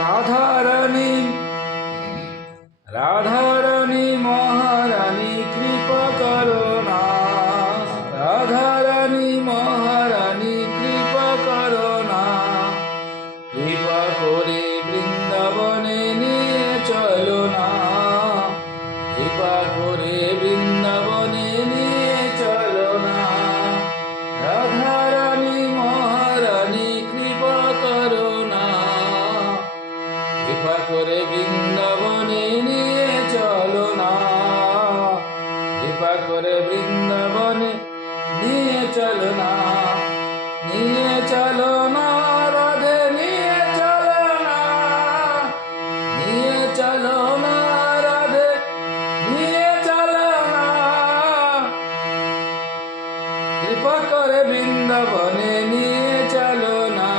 রাধারানী রাধারানী মহারানী কৃপা করো না, রাধারানী মহারানী কৃপা করো না, কৃপা করে বৃন্দাবনে নিয়ে চলো না, কৃপা করে বৃন্দাবনে নিয়ে চলো না, রাধারানী মহারানী কৃপা করো না, কৃপা করে বৃন্দাবনে নিয়ে চলো না, কৃপা করে বৃন্দাবনে নিয়ে চলো না, নিয়ে চলো না রাধে, নিয়ে চলো না, নিয়ে চলো না রাধে, নিয়ে চলো না, কৃপা করে বৃন্দাবনে নিয়ে চলো না,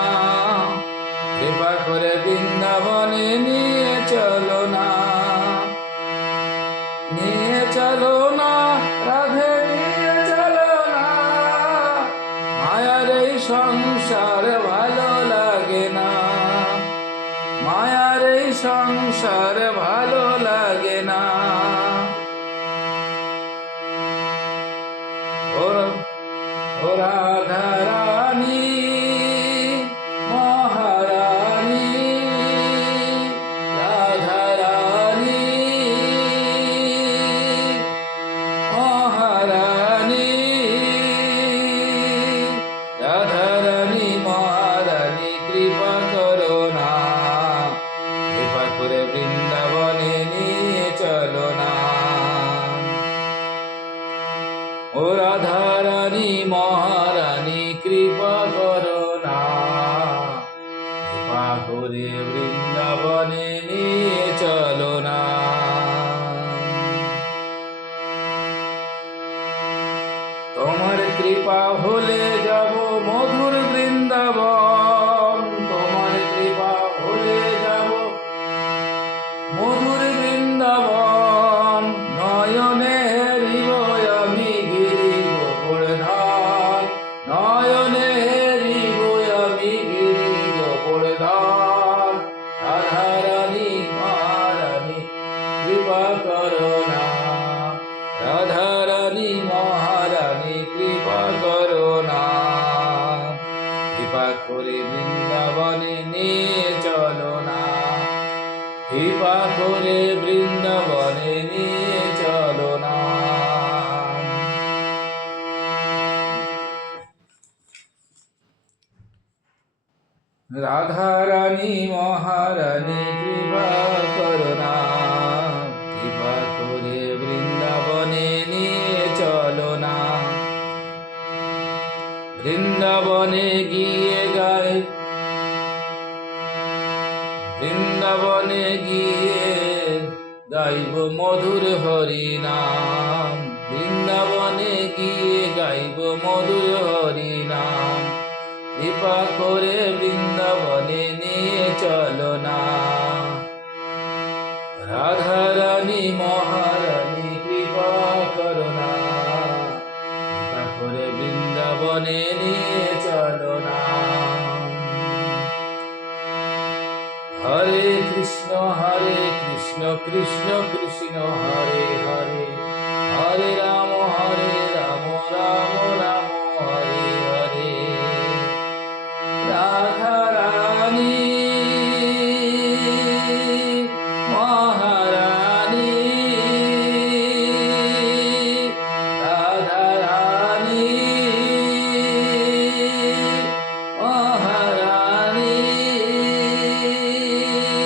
কৃপা করে বৃন্দাবনে নিয়ে চলো না, নিয়ে চলো না রাধে, নিয়ে চলো না, মায়ার এই সংসার ভালো লাগে না, মায়ার এই সংসার ভালো লাগে না, ও রাধারানী মহারানী, রাধারানী মহারানী, রাধারানী মহারানী কৃপা করো না, কৃপা করে বৃন্দাবনে নিয়ে চলো না, ও রাধারানী মহারানী কৃপা করো না, কৃপা করে বৃন্দাবনে নিয়ে চলো না, তোমার কৃপা হলে যাব মধুর বৃন্দাবন, তোমার কৃপা হলে যাব মধুর বৃন্দাবন, নয়নে হৃদয় আমি গিরি গোবর্ধন, নয়নে হৃদয় আমি গিরি গোবর্ধন, রাধারানী মহারানী কৃপা করো না, রাধারানী মহারানী কৃপা করো না, কৃপা করে বৃন্দাবনে নিয়ে চলো না, কৃপা করে বৃন্দাবনে নিয়ে চলো না। রাধারানী মহারানী কৃপা করো না, কৃপা করে বৃন্দাবনে নিয়ে চলো না, বৃন্দাবনে গিয়ে গায়, বৃন্দাবনে গিয়ে গাইব মধুর হরি নাম, বৃন্দাবনে গিয়ে গাইব মধুর হরি নাম, কৃপা করে বৃন্দাবনে নিয়ে চলো না, রাধারানী মহারানী কৃপা করো না, কৃপা করে বৃন্দাবনে নিয়ে চলো না, হরে কৃষ্ণ কৃষ্ণ কৃষ্ণ হরে হরে, হরে